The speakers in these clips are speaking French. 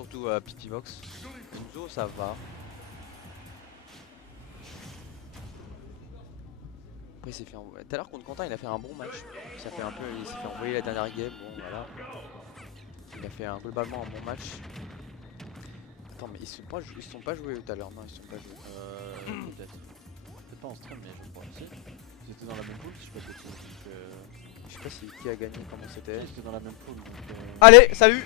surtout Pity Box. Enzo ça va. Après il s'est fait envoyer. Tout à l'heure contre Quentin il a fait un bon match. Ça fait un peu. Il s'est fait envoyer la dernière game, bon voilà. Il a fait globalement un bon match. Attends mais ils se sont pas joués tout à l'heure, non ils se sont pas joués. Peut-être. Peut-être pas en stream, mais je crois. Si. Ils étaient dans la même pool, si je sais pas de bêtises. Donc, Je sais pas qui a gagné, comment c'était. ils étaient dans la même pool. Donc, Allez, salut.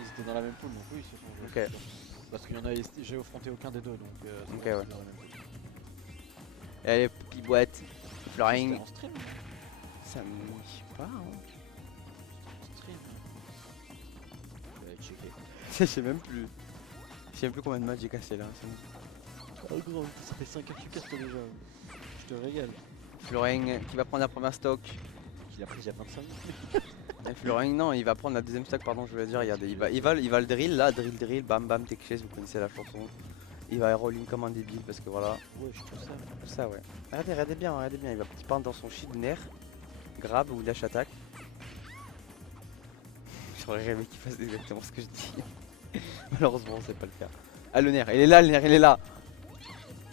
ils étaient dans la même pool, donc oui, ils se sont joués. Ok. c'est sûr. Parce qu'il y en a, j'ai affronté aucun des deux, donc c'est Ok, bon, ouais. c'est dans la même pool. Et allez, piboîte. C'était Flooring. en stream. Ça me. Je sais pas, hein. En stream. Je vais aller checker. Je sais même plus. Je sais même plus combien de matchs j'ai cassé là, c'est bon. Oh gros, ça fait 5 que tu casses toi déjà. Je te régale. Flooring qui va prendre la première stock. Qu'il a pris il y a 25 minutes. Et Flooring non, il va prendre la deuxième stock, pardon, je voulais dire. Regardez, il va le drill là, drill, bam bam, take chase, vous connaissez la chanson. Il va rolling comme un débile parce que voilà. Ouais, je trouve ça. Tout ça, ouais. Regardez bien, il va petit prendre dans son shield nerf, grab ou dash attack. J'aurais rêvé qu'il fasse exactement ce que je dis. Malheureusement, c'est pas le cas. Ah, le nerf, il est là, le nerf, il est là.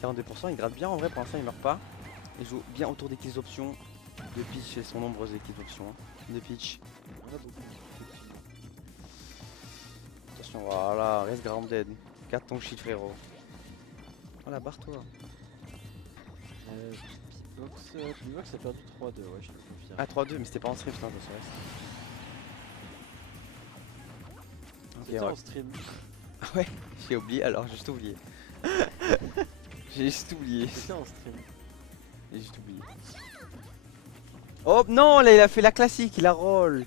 42%, il gratte bien en vrai, pour l'instant il meurt pas. Il joue bien autour des kills options. De pitch et son nombreuses équipes options. Hein. De pitch. On a beaucoup. Attention, voilà, reste grounded. Garde ton shit, frérot. Voilà, barre-toi. P-Box a perdu 3-2, ouais, je te le confirme. Ah, 3-2, mais c'était pas en stream, putain, je saurais. C'était Ok, ouais. en stream. Ah ouais, j'ai oublié, alors j'ai juste oublié. J'ai juste oublié. C'était en stream. J'ai juste oublié. Oh non, là il a fait la classique, il a roll.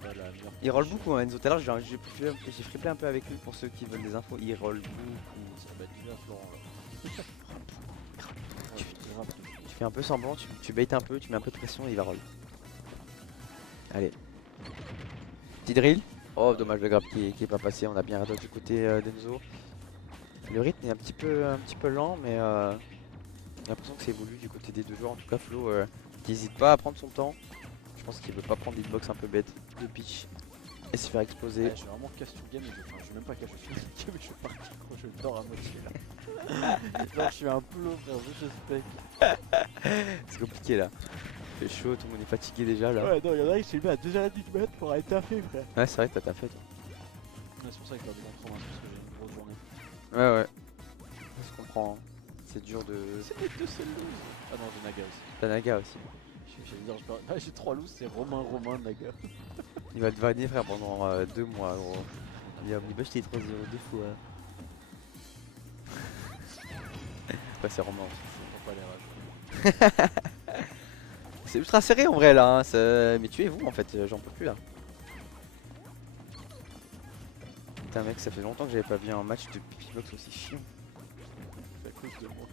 Voilà, meilleure Il roll position. beaucoup, hein, Enzo. Tout à l'heure j'ai frippé un peu avec lui pour ceux qui veulent des infos. Il roll beaucoup. Ça va être bien Florent là. Ouais, c'est rapide. Tu fais un peu semblant, tu baites un peu, tu mets un peu de pression et il va roll. Allez. Petit drill. Oh dommage le grab qui est pas passé, on a bien raté du côté d'Enzo. Le rythme est un petit peu lent mais j'ai l'impression que c'est évolue du côté des deux joueurs. En tout cas Flo qui hésite pas à prendre son temps. Je pense qu'il veut pas prendre des box un peu bêtes de pitch et se faire exploser. Ouais, je suis vraiment cash to game, enfin je suis même pas cash to game, mais je suis parti gros, je dors à moitié là. Genre je suis un peu low frère, je spec. C'est compliqué là. Il fait chaud, tout le monde est fatigué déjà là. Ouais non, y'en a qui s'est mis à 2h30 du mat pour aller taffer frère. Ouais c'est vrai que t'as fait toi. Ouais, c'est pour ça que j'ai perdu mon train, parce que j'ai une grosse journée. Ouais. Ça se comprend. Hein. C'est dur de. C'est les deux seuls lose. Ah non, j'ai Naga aussi. T'as Naga aussi. J'allais dire, j'ai 3 lose, c'est Romain, Naga. Il va te vanner frère pendant 2 mois gros. Il va omnibus les 3-0 2 fois. Ouais c'est Romain. Je comprends pas les rages. C'est ultra serré en vrai là, hein. Mais tuez-vous en fait, j'en peux plus là. Putain mec, ça fait longtemps que j'avais pas vu un match de Pibox aussi chiant. C'est à cause de moi.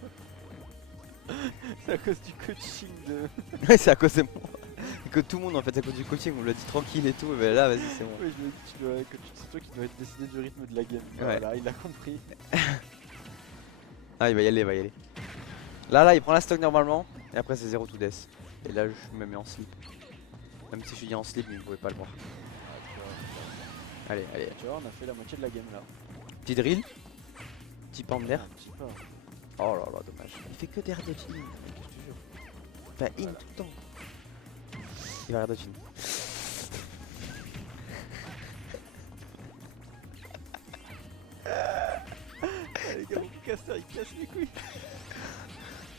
C'est à cause du coaching de. Ouais c'est à cause de moi. Et que tout le monde en fait, c'est à cause du coaching, on l'a dit tranquille et tout, mais là vas-y c'est bon. Oui, je me dis c'est toi qui dois décider du rythme de la game. Ouais. Voilà, il a compris. Ah il va y aller. Là il prend la stock normalement, et après c'est 0 to death. Et là je me mets en slip. Même si je suis en slip, mais vous pouvez pas le voir. Allez. Tu vois, on a fait la moitié de la game là. Petit drill. Petit pan d'air. Un petit peu. Oh là là, dommage. Il fait que des air dodge in, mec, je te jure. Enfin, in tout le temps. Il va air dodge in. Les gars, mon casseur il casse les couilles.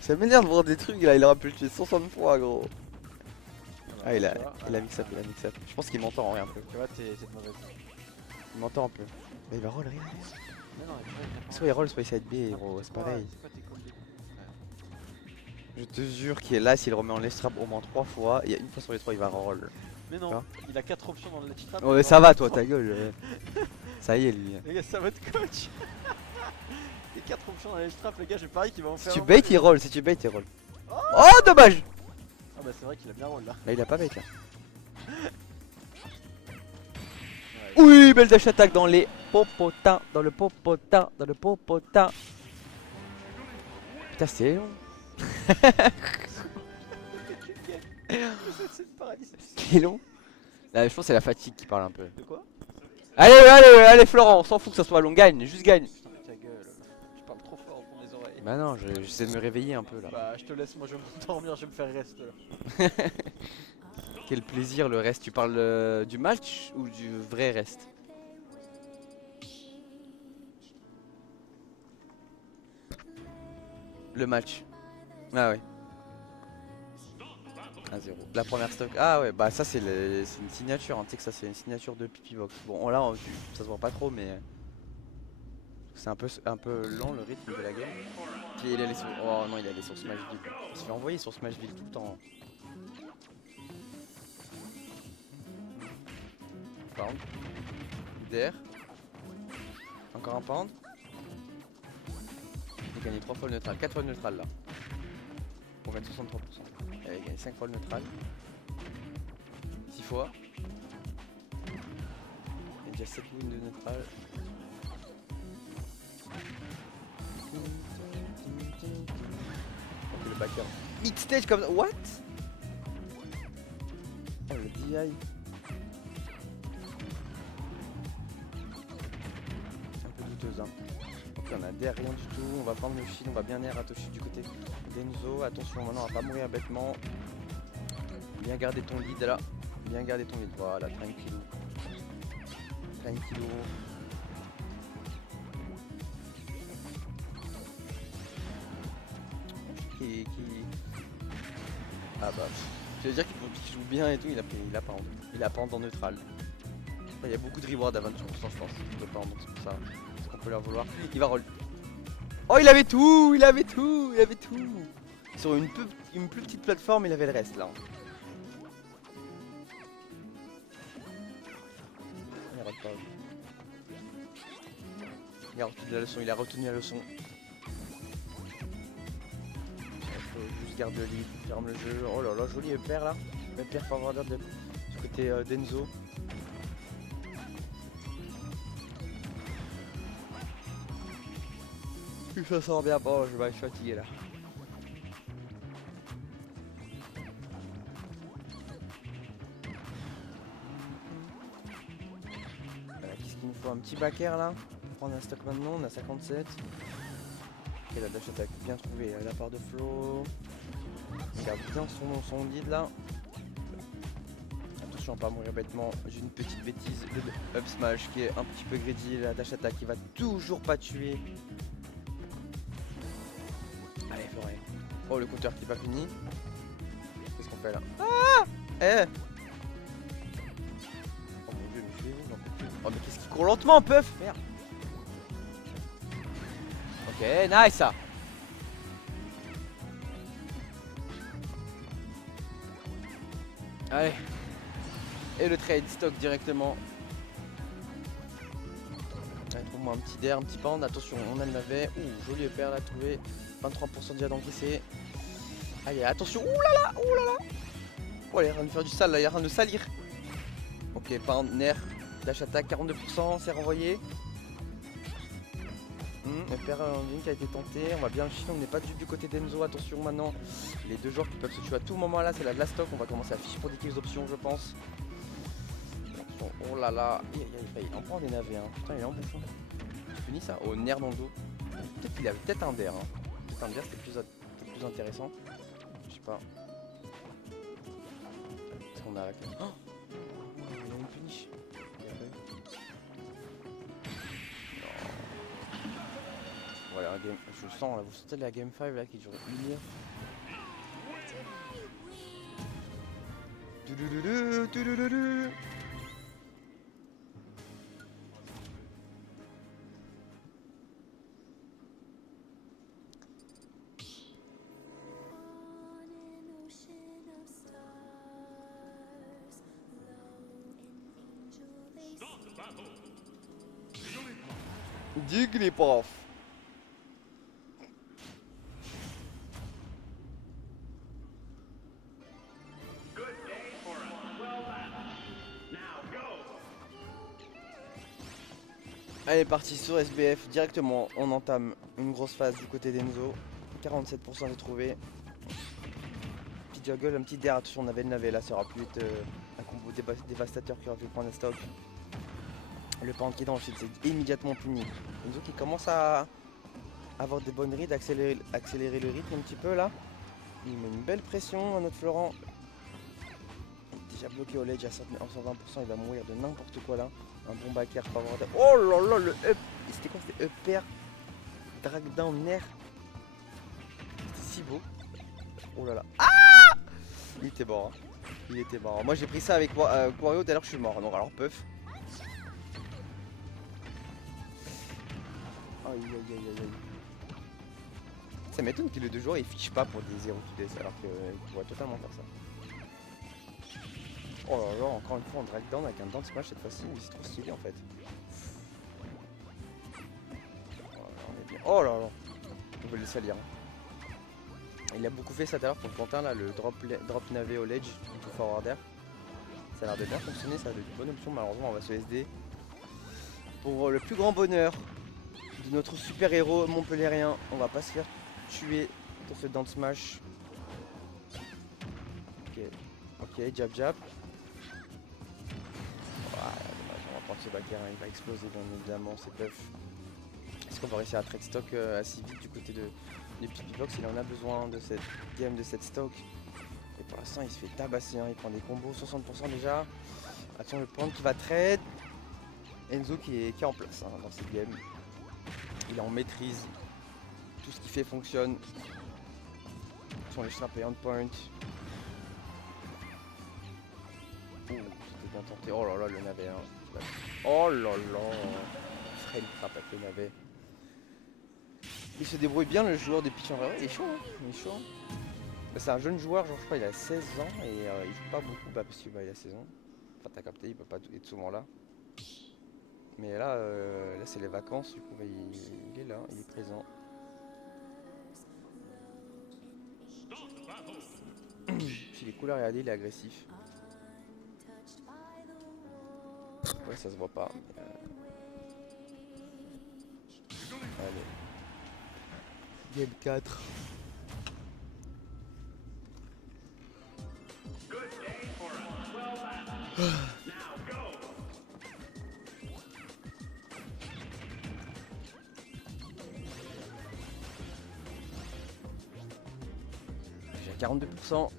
Ça m'énerve de voir des trucs là, il aura pu le tuer 160 fois gros. Ah il a mix up, Je pense qu'il m'entend en vrai un peu. Tu vois, t'es de mauvaise. Il m'entend un peu. Mais il va roll rien. Mais non, Soit il roll, soit il side B gros, c'est pareil. C'est quoi tes calls des coups? Je te jure qu'il est là, s'il remet en left trap au moins 3 fois, il y a une fois sur les 3 il va roll. Mais non, il a 4 options dans le left trap. Oh mais ça va toi, ta gueule. Ça y est lui. Les gars, ça va être coach. Les 4 options dans le left trap, les gars, j'ai pari qu'il va en Si faire tu un bait mal. il roll, si tu bait il roll. Oh dommage. Ah bah c'est vrai qu'il a bien roll là. Là il a pas bait là. Ouais, Oui, belle dash attack dans les popotins, dans le popotin. Putain, c'est long. c'est une paralysie. C'est long. Là, je pense que c'est la fatigue qui parle un peu. De quoi? Allez Florent, on s'en fout que ça soit long, gagne, juste gagne. Putain, mais ta gueule. Tu parles trop fort pour mes oreilles. Bah non, j'essaie de me réveiller un peu là. Bah, je te laisse, moi je vais m'endormir, je vais me faire reste là. Quel plaisir le reste, tu parles du match ou du vrai reste? Le match. Ah ouais. 1-0. La première stock. Ah ouais, bah ça c'est une signature, hein. Tu sais que ça c'est une signature de Pipi Box. Bon là ça se voit pas trop mais c'est un peu lent le rythme de la game. Puis il allait sur... Oh non, il allait sur Smashville. Il se fait envoyer sur Smashville tout le temps. Pound. DR. Encore un pound. Il a gagné 3 fois le neutral, 4 fois le neutral là. Pour mettre 63%. Il a gagné 5 fois le neutral. 6 fois. Il y a déjà 7 wins de neutral. Ok, le backer. Mid-stage comme... What? Oh, le DI. C'est un peu douteuse, hein. Ok, on a DR rien du tout. On va prendre le shield, on va bien air Atoshi du côté d'Enzo. Attention, maintenant, on va pas mourir bêtement. Bien garder ton lead là. Bien garder ton lead. Voilà, tranquille. Tranquillo. Ah bah, je veux dire qu'il joue bien et tout, il a pound. Il a pound en neutral. Il y a beaucoup de reward à 28% je pense, de pound, donc c'est pour ça qu'on peut leur vouloir. Il va roll. Oh il avait tout, il avait tout, il avait tout. Sur une plus petite plateforme il avait le reste là. Il arrête pas. Il a retenu la leçon, il a retenu la leçon. Juste garde le lead, ferme le jeu. Oh là là, joli EPR là. EPR forwarder du côté d'Enzo. Ça sort bien. Bon, je vais être fatigué là. Voilà, qu'est-ce qu'il nous faut? Un petit backer là. On va prendre un stock maintenant, on a 57. Ok, la dash attack bien trouvée à la part de Flo. Il garde bien son lead là. Attention à pas mourir bêtement. J'ai une petite bêtise. Le up smash qui est un petit peu greedy. La dash attack qui va toujours pas tuer. Allez, Forêt. Oh, le counter qui est pas fini. Qu'est-ce qu'on fait là? Ah! Eh! Oh mon dieu, mais je vais. Oh, mais qu'est-ce qu'il court lentement, Puff? Merde! Ok, nice ça! Allez! Et le trade stock directement. Allez, trouve-moi un petit DR, un petit pound. Attention, on en avait. Ouh, joli EPR là, trouvé. 23% déjà d'encaissé. Allez, attention. Ouh là là, ouh là là. Oh, il est en train de faire du sale là, il est en train de salir. Ok, pound, nerf. Dash attack 42%, c'est renvoyé. EPR en ligne qui a été tenté. On va bien le chier, on n'est pas du côté d'Enzo. Attention maintenant. Les deux joueurs qui peuvent se tuer à tout moment là, c'est la last stock. On va commencer à ficher pour des kills options, je pense. Oh là là, il en prend des navets, hein. Putain, il est en bouffon. Tu finis ça? Oh, nerf dans le dos. Peut-être qu'il avait peut-être un der. Hein. Peut-être un der, c'était plus intéressant. Je sais pas. Qu'est-ce qu'on a là? Oh, il a une finish. Voilà, game... je le sens là, vous sentez la game 5 là qui dure une heure. Jigglypuff. Allez, parti sur SBF directement. On entame une grosse phase du côté d'Enzo. 47% j'ai trouvé. Petit juggle, un petit der. Attention, on avait le navet là. Ça aura pu être un combo dévastateur qui aurait pu prendre un stock. Le pente qui est dans le shield, c'est immédiatement puni. Enzo qui commence à avoir des bonnes rides, accélérer le rythme un petit peu là. Il met une belle pression à notre Florent. Déjà bloqué au ledge à 120%, il va mourir de n'importe quoi là. Un bon back air favorable. Oh là là, le up. C'était quoi? C'était up air, drag down air. C'était si beau. Oh là là. Ah! Il était mort. Hein. Il était mort. Moi j'ai pris ça avec Wario tout à l'heure, je suis mort. Donc alors puff. Aïe aïe aïe aïe aïe. Ça m'étonne que les deux joueurs ils fichent pas pour des 0 to death alors qu'ils pourraient totalement faire ça. Oh là là, encore une fois en drag down avec un down smash cette fois-ci, c'est trop stylé en fait. Oh là là, on est bien. Oh là là, on va le laisser lire. Il a beaucoup fait ça tout à l'heure pour le Quentin là, le drop navé au ledge, tout forward air. Ça a l'air de bien fonctionner, ça a de bonnes options, malheureusement on va se SD. Pour le plus grand bonheur de notre super héros montpellierien, on va pas se faire tuer dans ce down smash. Ok, jab jab. On va prendre ce backer, hein, il va exploser bien évidemment, c'est buff. Est-ce qu'on va réussir à trade stock assez vite du côté de Pipibox? Il en a besoin de cette game, de cette stock. Et pour l'instant il se fait tabasser, hein, il prend des combos, 60% déjà. Attention le point qui va trade. Enzo qui est en place hein, dans cette game. Il est en maîtrise. Tout ce qu'il fait fonctionne. Attention les straps et on point. Bien tenté. Oh là là, le navet. Hein. Oh là là. Frame frappe avec le navet. Il se débrouille bien le joueur de pitch en vrai. Il est chaud. Hein. Il est chaud. Bah, c'est un jeune joueur, genre je crois il a 16 ans et il joue pas beaucoup parce qu'il a 16 ans. Enfin t'as capté, il peut pas être souvent là. Mais là, là c'est les vacances, du coup bah, il est là, il est présent. Puis les couleurs, regardez, il est agressif. Ouais, ça se voit pas. Mais, allez. Game 4. J'ai 42%.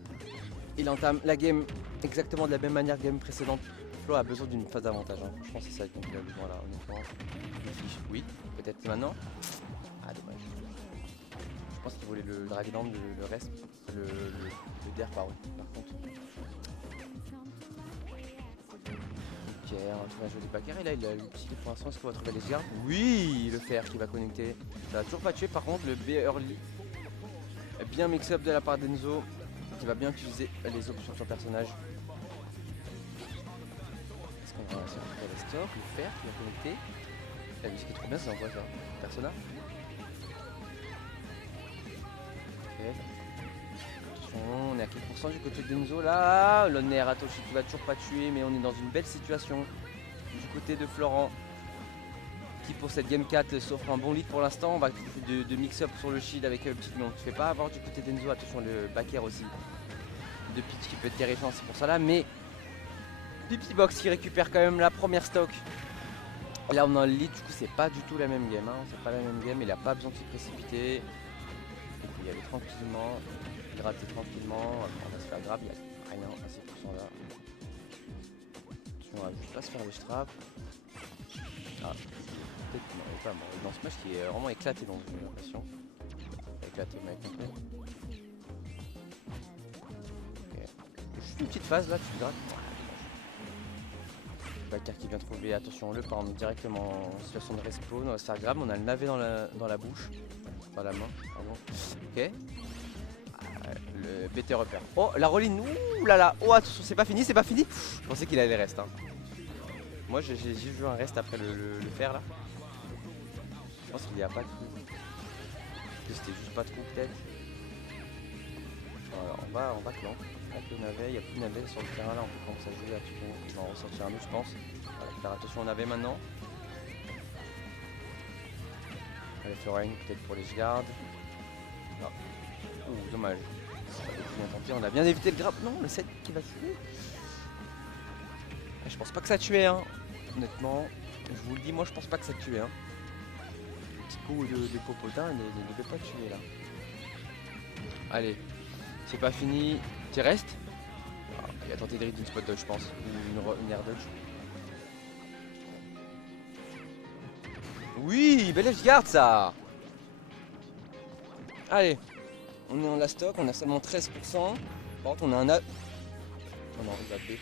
Il entame la game exactement de la même manière que la game précédente. Flo a besoin d'une phase d'avantage. Hein. Je pense que c'est ça qu'il a besoin là, honnêtement. Oui, peut-être maintenant. Ah, dommage. Je pense qu'il voulait le drag down, le reste. Le der par contre. Ok, on va jouer des backers et là il a l'outil pour l'instant. Est-ce qu'on va trouver les gardes? Oui, le fer qui va connecter. Ça va toujours pas tuer par contre. Le B early. Bien mix-up de la part d'Enzo. Qui va bien utiliser les options de son personnage. Est-ce qu'on va trouver les stocks? Le fer qui va connecter. La musique est trop bien, c'est en quoi ça? Persona? Ok. On est à 4% du côté d'Enzo là. L'honneur Atoshi qui va toujours pas tuer, mais on est dans une belle situation du côté de Florent qui pour cette game 4 s'offre un bon lead pour l'instant. On va tenter de mix up sur le shield avec le petit, mais on ne fait pas avoir du côté d'Enzo. Attention le back air aussi de pitch qui peut être terrifiant, c'est pour ça là, mais Pipibox qui récupère quand même la première stock. Là on a le lead, du coup c'est pas du tout la même game, hein. C'est pas la même game, il a pas besoin de se précipiter. Il peut y aller tranquillement, gratter tranquillement, on va se faire grab, il n'y a rien à ces pourcents là. On va juste pas se faire les straps. Ah, peut-être qu'il n'aurait pas mort. Dans ce match qui est vraiment éclaté dans une l'impression. Éclaté mec complet. Ok. Juste une petite phase là, tu grattes. Backer qui vient trouver, attention le part directement en situation de respawn, on va se faire grab, on a le navet dans la bouche. Dans la main, pardon. Ok. Le BT repère. Oh la reline, ouh là là. Oh attention, c'est pas fini, c'est pas fini. Je pensais qu'il allait reste. Hein. Moi j'ai joué un reste après le fer là. Je pense qu'il n'y a pas de coup. Que c'était juste pas de coup peut-être. Alors, on va clan. Avec le navet, il n'y a plus de navet sur le terrain là, on peut commencer à jouer attention. Il va en ressortir un autre je pense. On va faire attention au navet maintenant. Allez Florine peut-être pour les gardes. Ah. Ouh dommage. Bien tenté, on a bien évité le grab. Non le 7 qui va tuer. Je pense pas que ça tuait hein. Honnêtement, je vous le dis, moi je pense pas que ça te tue. Hein. Petit coup de popotin, il ne peut pas tuer là. Allez, c'est pas fini. Tu restes? Ah, il a tenté de rip d'une spot dodge, je pense. Ou une air dodge. Oui, belle je garde ça. Allez, on est en last stock, on a seulement 13%. Par contre, on a un... On a envie d'appeler.